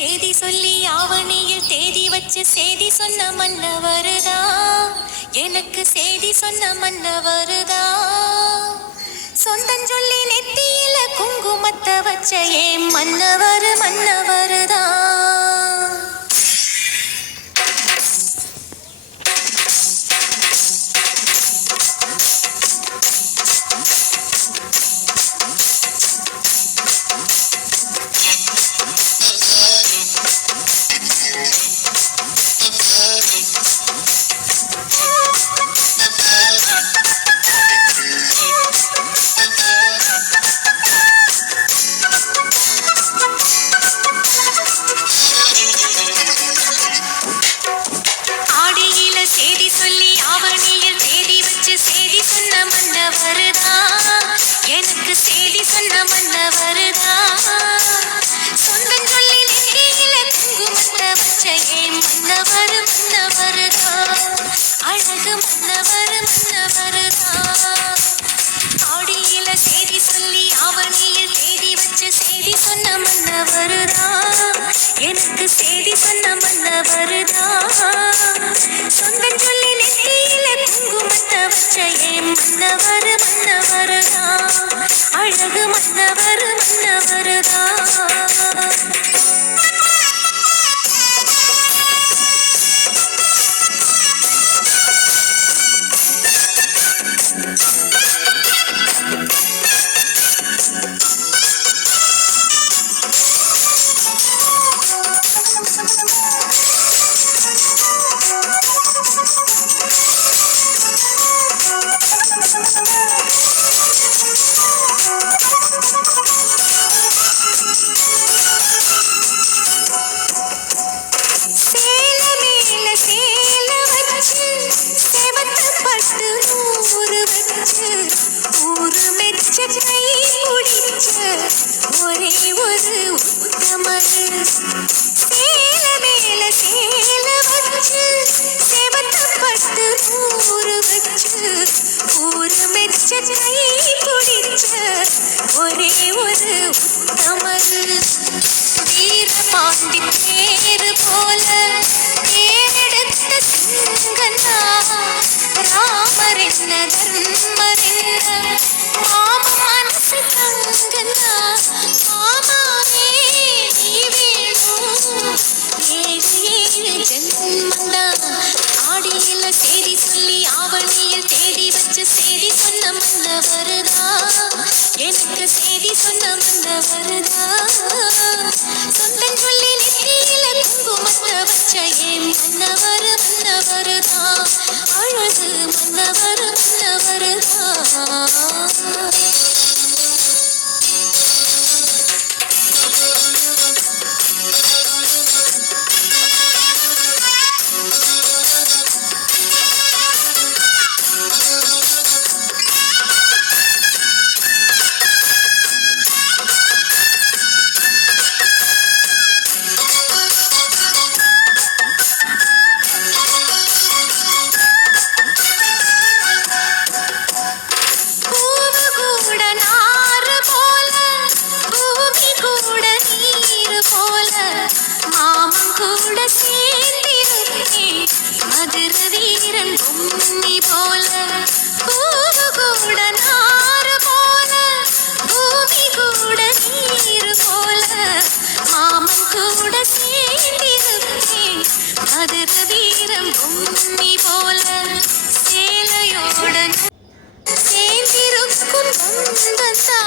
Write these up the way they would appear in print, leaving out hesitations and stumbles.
சேதி சொல்லி ஆவணியில் தேதி வச்சு சேதி சொன்ன மன்னவருதா, எனக்கு சேதி சொன்ன மன்னவருதா. சொந்தம் சொல்லி நெத்தியில குங்குமத்தை வச்ச ஏன் மன்னவர் மன்னவருதா. சேதி சொல்லி ஆவணியில் தேதி வச்சு சேதி சொன்ன மன்னவருதா, எனக்கு சேதி சொன்ன மன்னவருதா. சொந்தம் சொல்லி நெற்றியில குங்குமத்தை வச்ச ஏன் மன்னவர் மன்னவருதா, அழகு மன்னவர் மன்னவருதா. ஆடியில சேதி சொல்லி ஆவணியில் தேதி வச்சு சேதி சொன்ன மன்னவருதா, எனக்கு சேதி சொன்ன மன்னவருதா. சொந்தம் சொல்லி நெத்தியில குங்குமத்தை வச்ச ஏன் மன்னவர் மன்னவருதா, அழகு மன்னவர் மன்னவருதா. ஒரே ஒரு உத்தமரு சேல மேல சேல வச்சு செவத்தப்பட்டு நூறு வச்சு ஊரு மெச்ச கை பிடிச்ச ஒரே ஒரு உத்தமரு. வீரபாண்டி பேரு போல தேரெடுத்த சிங்கந்தா, ராமர் என்ன தர்மர் என்ன மாம மனசு தங்கந்தா. மாமாவே நீ வேணும் ஏழு ஏழு ஜென்மந்தா. ஆடியில சேதி சொல்லி ஆவணியில் தேதி வச்சு சேதி சொன்ன மன்னவருதா, எனக்கு சேதி சொன்ன மன்னவருதா. சொந்தம் சொல்லி நெத்தியில குங்குமத்தை வச்ச ஏன் மன்னவர் மன்னவருதா, அழகு மன்னவர் மன்னவருதா. மதுர வீரன் பொன்னி போல பூவு கூட நாறு போல பூமி கூட நீர் போல மாமன் கூட சேர்ந்திருப்பேன். மதுர வீரன் பொன்னி போல சேலையோட சேர்ந்திருக்கும் பந்தந்தா,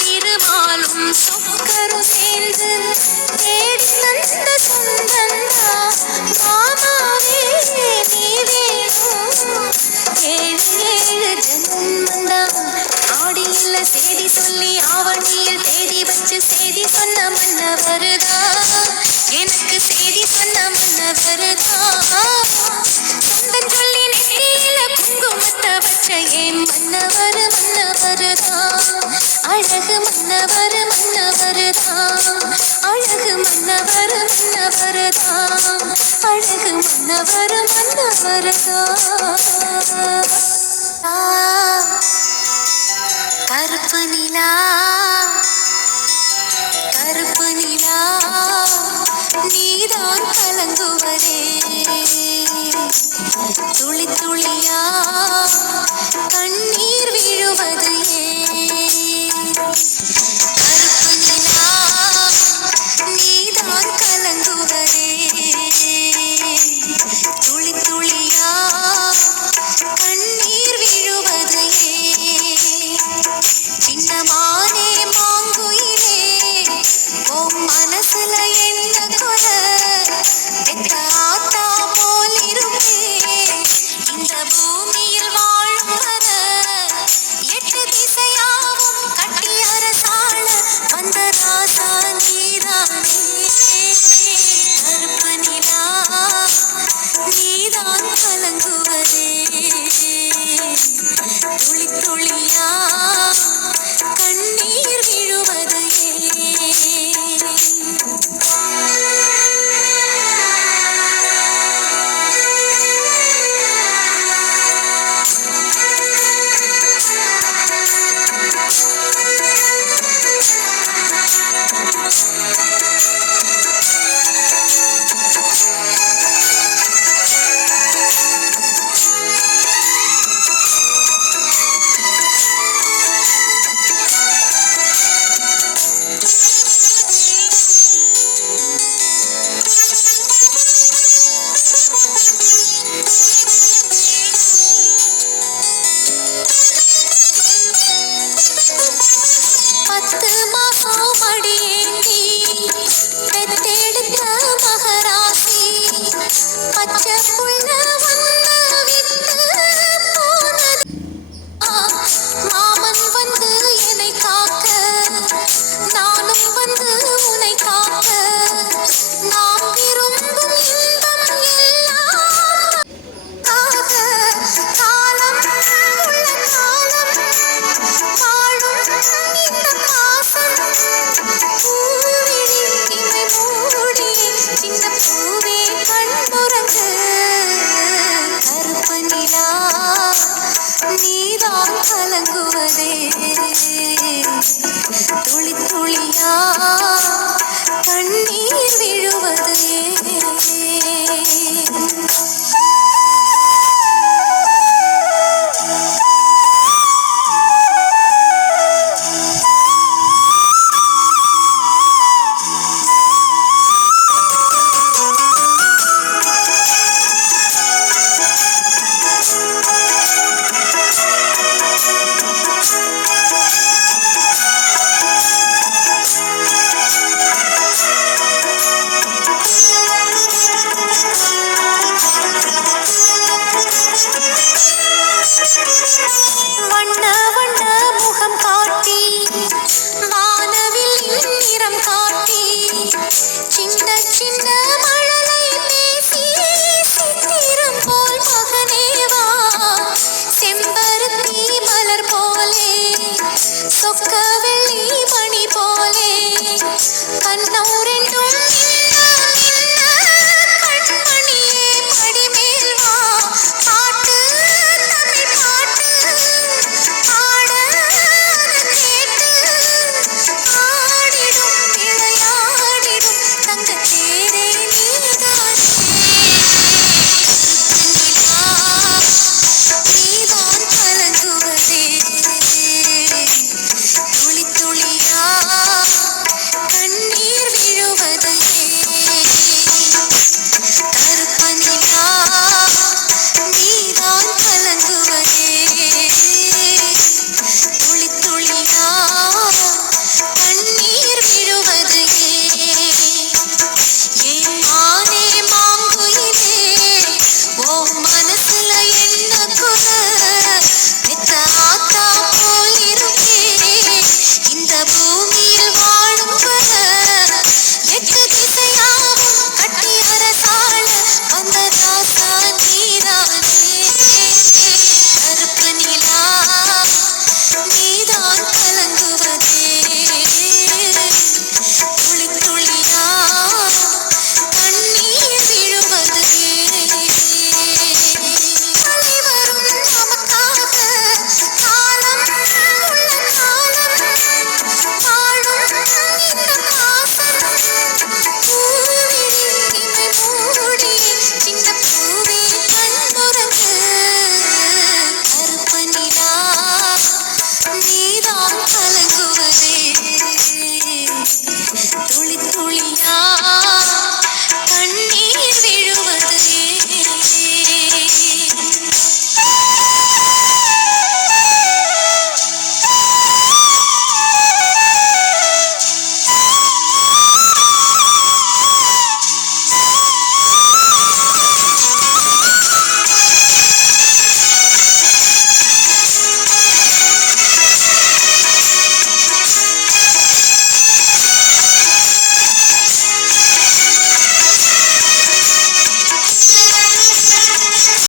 திருமாலும் சொக்கரும் சேர்ந்து தேடி தந்த சொந்தந்தா. மாமாவே நீ வேணும் ஏழு ஏழு ஜென்மந்தா. ஆடியில சேதி சொல்லி ஆவணியில் தேதி வச்சு சேதி சொன்ன மன்னவருதா, எனக்கு சேதி சொன்ன மன்னவருதா. சொந்தம் சொல்லி நெத்தியில குங்குமத்தை வச்ச ஏன் மன்னவர் மன்னவருதா, அழகு மன்னவர் மன்னவருதா, அழகு மன்னவர் மன்னவருதா, அழகு மன்னவர் மன்னவருதா. கருப்பு நிலா கருப்பு நிலா நீதான் கலங்குவதே துளி துளியா கண்ணீர் விழுவது கருப்பு நிலா நீதான் கலங்குவதே துளி துளியா கண்ணீர் விழுவது சின்னமானே மாங்குயிலே உன் மனசுல என்ன கொல பெத்த ஆத்தா போல் இருப்பே இந்த பூமியில் வாழும் வர எட்டு திசையாவும் கட்டி அரசாள வந்த ராசா நீதானே கருப்பு நிலா நீதான் கலங்குவதே துளி துளியா கண்ணீர் விழுவது கலங்குவதே துளி துளியா கண்ணீர் விழுவதே வண்ண வண்ண முகம் காட்டி வானவில் நிறம் காட்டி சின்ன சின்ன மழலை பேசி சித்திரம் போல் மகனேவா செம்பருத்தி மலர் போலே சொக்க வெள்ளி மணி போலே கண்ணோ